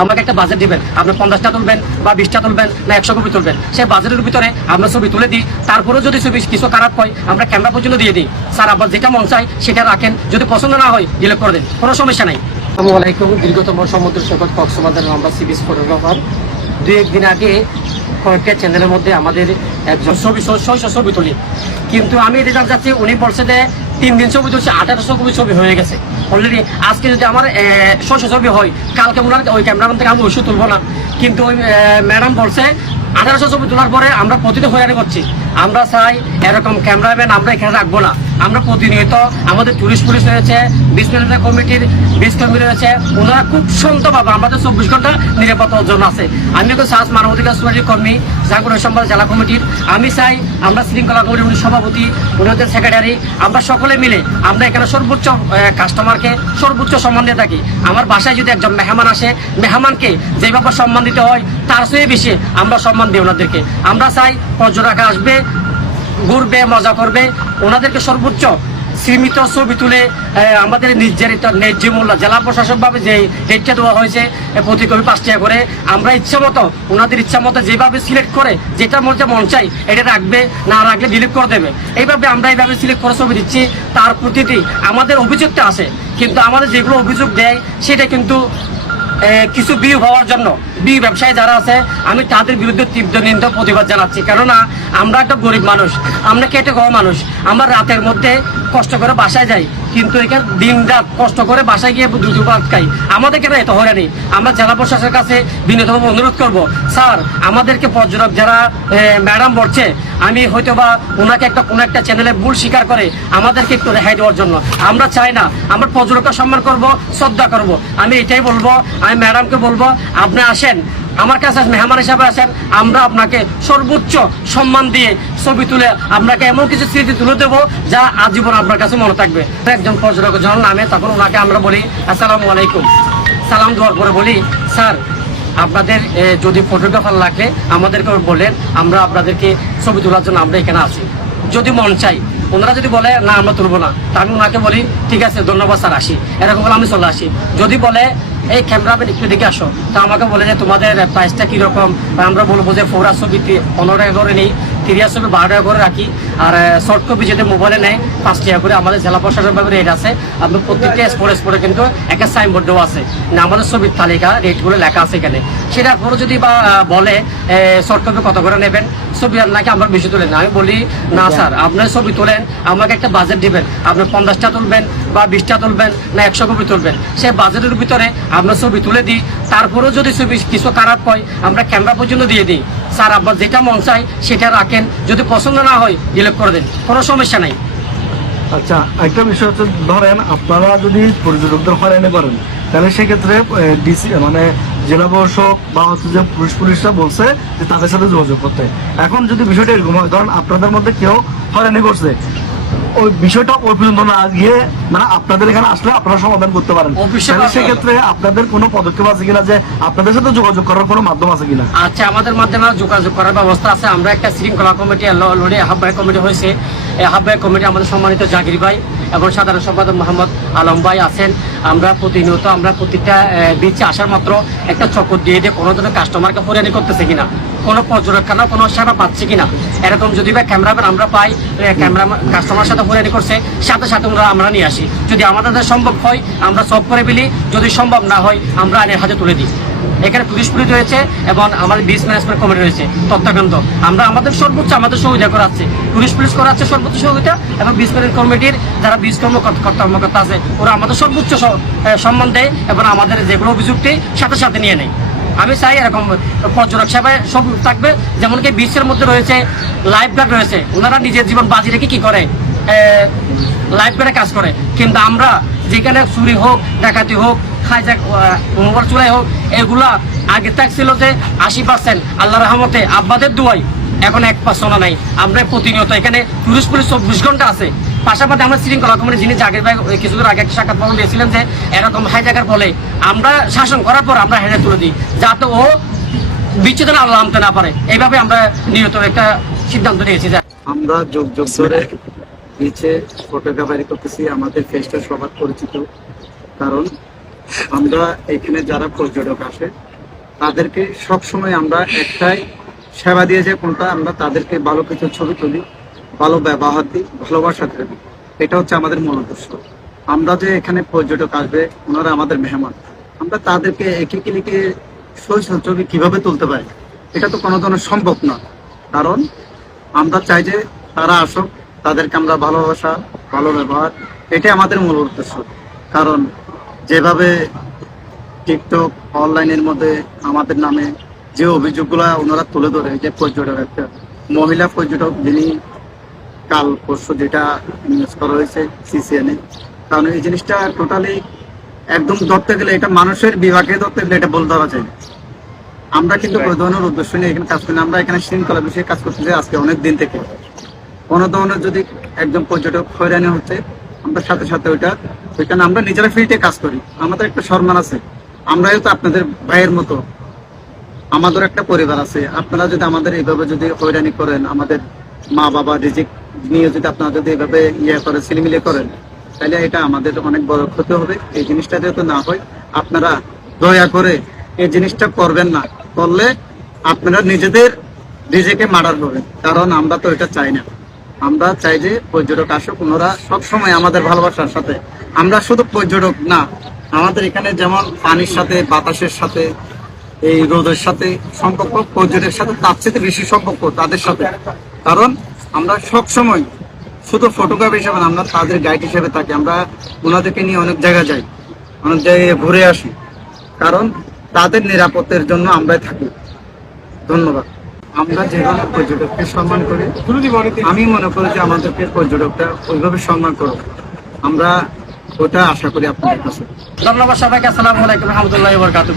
আমাকে একটা বাজেট দিবেন। আপনি পঞ্চাশটা তুলবেন বা বিশটা তুলবেন না, একশো কপি তুলবেন। সেই বাজেটের ভিতরে আমরা ছবি তুলে দিই। তারপরেও যদি ছবি কিছু খারাপ হয়, আমরা ক্যামেরা পর্যন্ত দিয়ে দিই। স্যার, আপনার যেটা মন চাই সেটা রাখেন। যদি পছন্দ না হয় ডিলেট করে দিন। কোনো সমস্যা নাই। আসসালামু আলাইকুম। দীর্ঘতম সমুদ্র সৈকত কক্সবাজার আমরা সিবিএস ফটোগ্রাফার। দু একদিন আগে কয়েকটা চ্যানেলের মধ্যে আমাদের একজন ছবি ছয়শো ছবি তুলি। কিন্তু আমি জানতে চাচ্ছি উনি বলছে তিন দিন ছবি তুলছে, আঠারোশো কপি ছবি হয়ে গেছে। অলরেডি আজকে যদি আমার ছয়শো ছবি হয়, কালকে ওনার ওই ক্যামেরাম্যান থেকে আমি ওষুধ তুলবো না। কিন্তু ওই ম্যাডাম বলছে, আঠারোশো ছবি তোলার পরে আমরা প্রতিদিন হয়রানি করছি। আমরা চাই এরকম ক্যামেরাম্যান আমরা এখানে রাখব না। আমরা প্রতিনিয়ত আমাদের টুরিস্ট পুলিশ রয়েছে, বিশ মিনিটের কমিটির বিশ কর্মী রয়েছে, ওনারা খুব শান্তভাবে আমাদের চব্বিশ ঘণ্টা নিরাপত্তার জন্য আছে। আমি একজন সাজ মানবাধিকার সোসাইটির কর্মী, জাগরণ সম্পাদ জেলা কমিটির। আমি চাই আমরা শৃঙ্খলা কমিটির উনি সভাপতি, উনি হচ্ছেন সেক্রেটারি আমরা সকলে মিলে আমরা এখানে সর্বোচ্চ কাস্টমারকে সর্বোচ্চ সম্মান দিয়ে থাকি। আমার বাসায় যদি একজন মেহমান আসে, মেহমানকে যেভাবে সম্মান দিতে হয়, তার চেয়ে বেশি আমরা সম্মান দিই ওনাদেরকে। আমরা চাই পর্যটক আসবে ঘুরবে, মজা করবে। ওনাদেরকে সর্বোচ্চ সীমিত ছবি তুলে আমাদের নির্ধারিত ন্যায্য মূল্য জেলা প্রশাসকভাবে যে রেটটা দেওয়া হয়েছে প্রতি কবি পাঁচ টাকা করে, আমরা ইচ্ছা মতো, ওনাদের ইচ্ছা মতো যেভাবে সিলেক্ট করে যেটার মধ্যে মন চাই, এটা রাখবে, না রাখলে ডিলিট করে দেবে। এইভাবে আমরা এইভাবে সিলেক্ট করে ছবি দিচ্ছি, তার প্রতিটি আমাদের অভিযোগটা আছে, কিন্তু আমাদের যেগুলো অভিযোগ দেয়, সেটা কিন্তু কিছু বিয়ে হওয়ার জন্য। বিয়ে ব্যবসায়ী যারা আছে, আমি তাদের বিরুদ্ধে তীব্র নিন্দা প্রতিবাদ জানাচ্ছি। কেননা, আমরা একটা গরিব মানুষ, আমরা কেটে খাওয়া মানুষ? আমরা রাতের মধ্যে কষ্ট করে বাসায় যাই। কিন্তু এখানে দিন রাত কষ্ট করে বাসায় গিয়ে দুধ ভাত খাই। আমাদের কেন এত হয়রানি? আমরা জেলা প্রশাসনের কাছে বিনীতভাবে অনুরোধ করব, স্যার, আমাদেরকে পর্যটক যারা ম্যাডাম বলছে, আমি হয়তো বা ওনাকে একটা, কোনো একটা চ্যানেলে ভুল স্বীকার করে আমাদেরকে একটু রেহাই দেওয়ার জন্য। আমরা চাই না, আমরা পর্যটককে সম্মান করব, শ্রদ্ধা করব। আমি এটাই বলব, আমি ম্যাডামকে বলব, আপনি আসেন আমার কাছে মেহমান হিসাবে আসেন আমরা আপনাকে সর্বোচ্চ সম্মান দিয়ে ছবি তুলে আপনাকে এমন কিছু স্মৃতি তুলে দেবো যা আজীবন আপনার কাছে মনে থাকবে। একজন পর্যটক যখন নামে, তখন ওনাকে আমরা বলি, আসসালামু আলাইকুম। সালাম দেওয়ার পরে বলি, স্যার, আপনাদের যদি ফটোগ্রাফার লাগে, আমাদেরকে বলেন, আমরা আপনাদেরকে ছবি তোলার জন্য আমরা এখানে আছি। যদি মন চাই, ওনারা যদি বলে, না, আমরা তুলবো না, তা আমি ওনাকে বলি, ঠিক আছে, ধন্যবাদ স্যার, আসি। এরকম বলে আমি চলে আসি। যদি বলে এই ক্যামেরাম্যান একটু দিকে আসো। তা আমাকে বলে যে তোমাদের প্রাইসটা কীরকম? আমরা বলব যে ফোর আসো বিক্রি পনেরো টাকা করে নিই। তিরিয়া ছবি বারো টাকা করে রাখি। আর শর্ট কপি যদি মোবাইলে নেয় পাঁচ টাকা করে আমাদের জেলা প্রশাসনভাবে রেট আছে। আপনি প্রত্যেকটা স্পোর্ট স্পোর্টে কিন্তু একটা সাইনবোর্ডও আছে। না আমাদের ছবির তালিকা রেটগুলো লেখা আছে এখানে। সেটার পরে যদি বা বলে শর্ট কপি কত করে নেবেন? ছবি আর নাকি আমরা বেশি তুলেন না আমি বলি না স্যার আপনার ছবি তোলেন আমাকে একটা বাজেট দিবেন। আপনি পঞ্চাশটা তুলবেন বা বিশটা তুলবেন না একশো কপি তুলবেন। সেই বাজেটের ভিতরে আমরা ছবি তুলে দিই। তারপরেও যদি ছবি কিছু খারাপ হয় আমরা ক্যামেরা পর্যন্ত দিয়ে দিই। স্যার আব্বা যেটা মন চায় সেটা রাখেন। যদি পছন্দ না হয় ডিলেট করে দেন। কোনো সমস্যা নাই। আচ্ছা একটা বিষয় হচ্ছে, ধরেন আপনারা যদি পর্যটকদের হয়রানি করেন, তাহলে সেক্ষেত্রে ডিসি মানে জেলা প্রশাসক বা হচ্ছে যে পুলিশ পুলিশরা বলছে যে তাদের সাথে যোগাযোগ করতে। এখন যদি বিষয়টা এরকম হয়, ধরেন আপনাদের মধ্যে কেউ হয়রানি করছে ওই বিষয়টা ওই পর্যন্ত না গিয়ে মানে আপনাদের এখানে আসলে আপনারা সমাধান করতে পারেন। সেক্ষেত্রে আপনাদের কোনো পদক্ষেপ আছে কিনা যে আপনাদের সাথে যোগাযোগ করার কোনো মাধ্যম আছে কিনা? আচ্ছা আমাদের মাধ্যমে যোগাযোগ করার ব্যবস্থা আছে। আমরা একটা শৃঙ্খলা কমিটি লড়ে আহ্বায়ক কমিটি হয়েছে। এই আহ্বায়ক কমিটি আমাদের সম্মানিত জাকির ভাই এবং সাধারণ সম্পাদক মোহাম্মদ আলম ভাই আছেন। আমরা প্রতিনিয়ত আমরা প্রতিটা বিচে আসার মাত্র একটা চক্কর দিয়ে দিয়ে কোনো ধরনের কাস্টমারকে হরিয়ানি করতেছে কিনা। কোনো পর্যটকখানা কোনো সেবা পাচ্ছে কিনা? এরকম যদি বা ক্যামেরাম্যান আমরা পাই ক্যামেরা কাস্টমার সাথে হরিয়ানি করছে সাথে সাথে আমরা আমরা নিয়ে আসি। যদি আমাদের সম্ভব হয় আমরা সব করে ফেলি যদি সম্ভব না হয় আমরা আইনের হাতে তুলে দিই। এখানে পুলিশ পুলিশ রয়েছে এবং আমাদের বিস ম্যানেজমেন্ট কমিটি রয়েছে তত্ত্বাকান্ত আমরা আমাদের সর্বোচ্চ আমাদের সুবিধা করাচ্ছি। পুলিশ পুলিশ করাচ্ছে সর্বোচ্চ সুবিধা এবং বিস ম্যানেজমেন্ট কমিটির যারা বিস কর্মকর্তা কর্মকর্তা আছে ওরা আমাদের সর্বোচ্চ সম্মান দেয় এবং আমাদের যেগুলো অভিযোগটি সাথে সাথে নিয়ে নেয়। আমি চাই এরকম পর্যটক সেবায় সব থাকবে। যেমন কি বিশ্বের মধ্যে রয়েছে লাইফ গার্ড রয়েছে, ওনারা নিজের জীবন বাজি রেখে কি করে? লাইফ গার্ডে কাজ করে। কিন্তু আমরা যেখানে চুরি হোক, ডাকাতি হোক হাইজাক মোবাইল চুলাই হোক, এগুলা আগে থাকছিল যে আশি পার্সেন্ট আল্লাহ রহমতে আব্বাদের দুয়াই এখন এক পার্সেন্টও নাই। আমরা প্রতিনিয়ত এখানে টুরিস্ট পুলিশ চব্বিশ ঘণ্টা আছে। পাশাপাশি আমরা শৃঙ্খলা কমিটি যিনি জাগির ভাই কিছুদিন আগে একটা সাক্ষাৎ পালন দিয়েছিলেন যে এরকম হাইজাকের ফলে আমরা শাসন করার পর আমরা হেঁটে তুলে দিই, যাতে ও বিচ্ছেদন আল্লাহ আনতে না পারে। এইভাবে আমরা নিয়ত একটা সিদ্ধান্ত নিয়েছি যে আমরা যোগ যোগ ধরে নিচে ফটোগ্রাফারি করতেছি, আমাদের ফেসটা সবার পরিচিত। কারণ আমরা এখানে যারা পর্যটক আসে, তাদেরকে সব সময় আমরা একটাই সেবা দিয়ে যে কোনটা আমরা তাদেরকে ভালো কিছু ছবি তুলি। ভালো ব্যবহার দিই ভালোবাসা দিই এটা হচ্ছে আমাদের মূল উদ্দেশ্য। আমরা যে এখানে পর্যটক আসবে, ওনারা আমাদের মেহমান। আমরা তাদেরকে একে ক্লিকে শৈশব কীভাবে তুলতে পারি? এটা তো কোনো ধরনের সম্ভব না। কারণ আমরা চাই যে তারা আসুক, তাদেরকে আমরা ভালোবাসা, ভালো ব্যবহার, এটাই আমাদের মূল উদ্দেশ্য। কারণ যেভাবে টিকটক অনলাইনের মধ্যে আমাদের নামে যে অভিযোগগুলো ওনারা তুলে ধরে, যে পর্যটক একটা, মহিলা পর্যটক যিনি কাল পরশু যেটা নিউজ করা হয়েছে সিসিএনে কারণ এই জিনিসটা টোটালি একদম ধরতে গেলে এটা মানুষের বিভাগে ধরতে গেলে এটা বলে ধরা যায় আমরা কিন্তু কোনো ধরনের উদ্দেশ্য নিয়ে এখানে কাজ করি। আমরা এখানে শৃঙ্খলা বিষয়ে কাজ করতেছি আজকে অনেক দিন থেকে। কোনো ধরনের যদি একজন পর্যটক হয়রানি হচ্ছে আমরা সাথে সাথে ওইটা ওইখানে আমরা নিজেরা ফিল্ডে কাজ করি। আমাদের একটা সম্মান আছে। আমরাও তো আপনাদের ভাইয়ের মতো। আমাদের একটা পরিবার আছে। আপনারা যদি আমাদের এইভাবে যদি হয়রানি করেন আমাদের মা বাবা রিজিক নিয়ে যদি আপনারা যদি এভাবে ইয়ে করে, সিলিমিলি করেন তাহলে এটা আমাদের অনেক বড় ক্ষতি হবে। এই জিনিসটা যাতে না হয়, আপনারা দয়া করে এই জিনিসটা করবেন না। করলে আপনারা নিজেদের, নিজেকে মার্ডার করবেন। কারণ আমরা তো এটা চাই না। আমরা চাই যে পর্যটক আসুক, ওনারা সবসময় আমাদের ভালোবাসার সাথে। আমরা শুধু পর্যটক না, আমাদের এখানে যেমন পানির সাথে, বাতাসের সাথে, এই রোদের সাথে সম্পর্ক, পর্যটকের সাথে তার সাথে বেশি সম্পর্ক তাদের সাথে। কারণ আমরা সব সময় শুধু ফটোগ্রাফি হিসেবে আমরা তাদের গাইড হিসেবে থাকি। আমরা ওনাদেরকে নিয়ে অনেক জায়গায় যাই, অনেক জায়গায় ঘুরে আসি। কারণ তাদের নিরাপত্তার জন্য আমরাই থাকি। ধন্যবাদ। আমরা যেভাবে পর্যটককে সম্মান করি। আমি মনে করি যে আমাদেরকে পর্যটকটা ওইভাবে সম্মান করো আমরা ওটা আশা করি আপনাদের কাছে। ধন্যবাদ সবাইকে। আসসালামু আলাইকুম। রহমতুল্লাহ বরকাতুহ।